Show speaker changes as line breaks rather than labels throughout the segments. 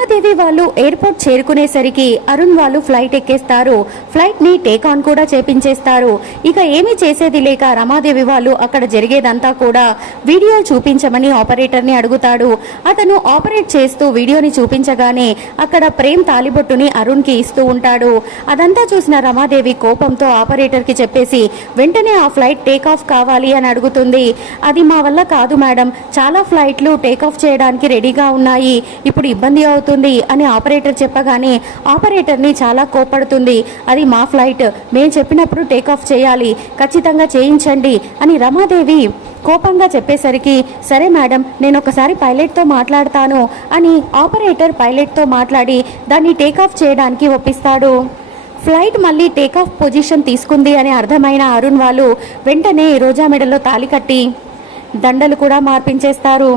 రమాదేవి వాళ్ళు ఎయిర్పోర్ట్ చేరుకునేసరికి అరుణ్ వాళ్ళు ఫ్లైట్ ఎక్కేస్తారు. ఫ్లైట్ని టేక్ ఆన్ కూడా చేపించేస్తారు. ఇక ఏమీ చేసేది లేక రమాదేవి వాళ్ళు అక్కడ జరిగేదంతా కూడా వీడియో చూపించమని ఆపరేటర్ని అడుగుతాడు. అతను ఆపరేట్ చేస్తూ వీడియోని చూపించగానే అక్కడ ప్రేమ్ తాలిబొట్టుని అరుణ్కి ఇస్తూ ఉంటాడు. అదంతా చూసిన రమాదేవి కోపంతో ఆపరేటర్కి చెప్పేసి వెంటనే ఆ ఫ్లైట్ టేక్ ఆఫ్ కావాలి అని అడుగుతుంది. అది మా వల్ల కాదు మేడం. చాలా ఫ్లైట్లు టేక్ ఆఫ్ చేయడానికి రెడీగా ఉన్నాయి. ఇప్పుడు ఇబ్బంది అవుతుంది అని ఆపరేటర్ చెప్పగానే ఆపరేటర్ని చాలా కోపడుతుంది అది మా ఫ్లైట్. మేము చెప్పినప్పుడు టేక్ ఆఫ్ చేయాలి. ఖచ్చితంగా చేయించండి అని రమాదేవి కోపంగా చెప్పేసరికి సరే మేడం నేను ఒకసారి పైలట్తో మాట్లాడతాను అని ఆపరేటర్ పైలట్తో మాట్లాడి దాన్ని టేక్ ఆఫ్ చేయడానికి ఒప్పిస్తాడు. ఫ్లైట్ మళ్ళీ టేక్ ఆఫ్ పొజిషన్ తీసుకుంది అని అర్థమైన అరుణ్ వాళ్ళు వెంటనే రోజా మెడలో తాలి కట్టి దండలు కూడా మార్పించేస్తారు.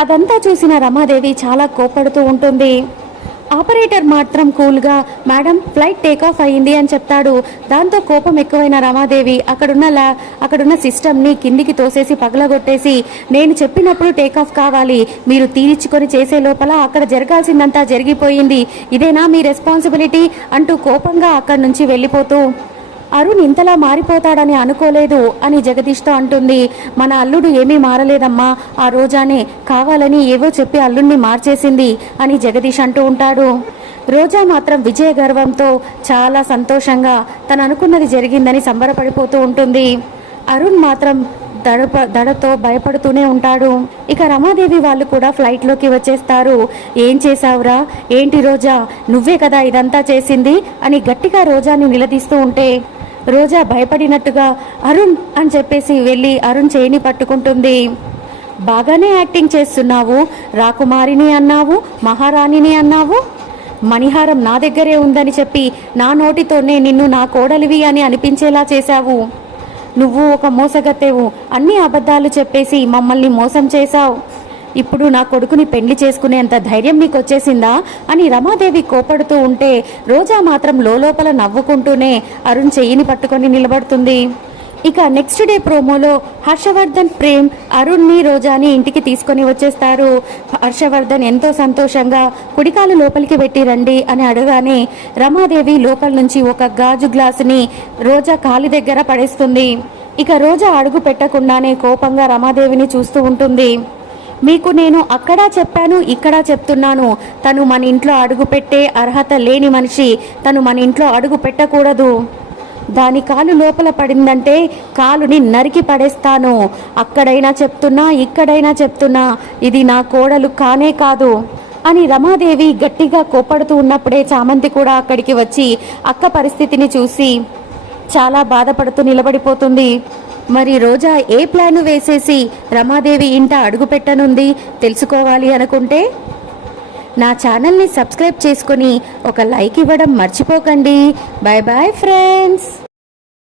అదంతా చూసిన రమాదేవి చాలా కోపడుతూ ఉంటుంది. ఆపరేటర్ మాత్రం కూల్గా మేడం ఫ్లైట్ టేక్ ఆఫ్ అయ్యింది అని చెప్తాడు. దాంతో కోపం ఎక్కువైన రమాదేవి అక్కడున్న లా అక్కడున్న సిస్టమ్ని కిందికి తోసేసి పగలగొట్టేసి నేను చెప్పినప్పుడు టేక్ ఆఫ్ కావాలి. మీరు తీర్చుకొని చేసే లోపల అక్కడ జరగాల్సిందంతా జరిగిపోయింది. ఇదేనా మీ రెస్పాన్సిబిలిటీ? అంటూ కోపంగా అక్కడి నుంచి వెళ్ళిపోతూ అరుణ్ ఇంతలా మారిపోతాడని అనుకోలేదు అని జగదీష్తో అంటుంది. మన అల్లుడు ఏమీ మారలేదమ్మా. ఆ రోజానే కావాలని ఏవో చెప్పి అల్లుడిని మార్చేసింది అని జగదీష్ అంటూ ఉంటాడు. రోజా మాత్రం విజయ గర్వంతో చాలా సంతోషంగా తను అనుకున్నది జరిగిందని సంబరపడిపోతూ ఉంటుంది. అరుణ్ మాత్రం దడప దడతో భయపడుతూనే ఉంటాడు. ఇక రమాదేవి వాళ్ళు కూడా ఫ్లైట్లోకి వచ్చేస్తారు. ఏం చేశావురా? ఏంటి రోజా? నువ్వే కదా ఇదంతా చేసింది అని గట్టిగా రోజాని నిలదీస్తూ ఉంటే రోజా భయపడినట్టుగా అరుణ్ అని చెప్పేసి వెళ్ళి అరుణ్ చేయిని పట్టుకుంటుంది. బాగానే యాక్టింగ్ చేస్తున్నావు రాకుమారిని అన్నావు మహారాణిని అన్నావు? మణిహారం నా దగ్గరే ఉందని చెప్పి నా నోటితోనే నిన్ను నా కోడలివి అని అనిపించేలా చేశావు. నువ్వు ఒక మోసగత్తెవు అన్ని అబద్ధాలు చెప్పేసి మమ్మల్ని మోసం చేశావు. ఇప్పుడు నా కొడుకుని పెళ్ళి చేసుకునేంత ధైర్యం నీకు వచ్చేసిందా అని రమాదేవి కోపడుతూ ఉంటే రోజా మాత్రం లోపల నవ్వుకుంటూనే అరుణ్ చెయ్యిని పట్టుకొని నిలబడుతుంది. ఇక నెక్స్ట్ డే ప్రోమోలో హర్షవర్ధన్ ప్రేమ్ అరుణ్ని రోజాని ఇంటికి తీసుకొని వచ్చేస్తారు. హర్షవర్ధన్ ఎంతో సంతోషంగా కుడికాలు లోపలికి పెట్టి రండి అని అడగానే రమాదేవి లోపల నుంచి ఒక గాజు గ్లాసుని రోజా కాలి దగ్గర పడేస్తుంది. ఇక రోజా అడుగు పెట్టకుండానే కోపంగా రమాదేవిని చూస్తూ ఉంటుంది. మీకు నేను అక్కడ చెప్పాను ఇక్కడ చెప్తున్నాను. తను మన ఇంట్లో అడుగుపెట్టే అర్హత లేని మనిషి తను మన ఇంట్లో అడుగు పెట్టకూడదు. దాని కాలు లోపల పడిందంటే కాలుని నరికి పడేస్తాను. అక్కడైనా చెప్తున్నా ఇక్కడైనా చెప్తున్నా ఇది నా కోడలు కానే కాదు అని రమాదేవి గట్టిగా కోపడుతూ ఉన్నప్పుడే చామంతి కూడా అక్కడికి వచ్చి అక్క పరిస్థితిని చూసి చాలా బాధపడుతూ నిలబడిపోతుంది. మరి రోజా ఏ ప్లాను వేసేసి రమాదేవి ఇంట అడుగుపెట్టనుంది తెలుసుకోవాలి అనుకుంటే? నా ఛానల్ని సబ్స్క్రైబ్ చేసుకొని ఒక లైక్ ఇవ్వడం మర్చిపోకండి. Bye bye friends.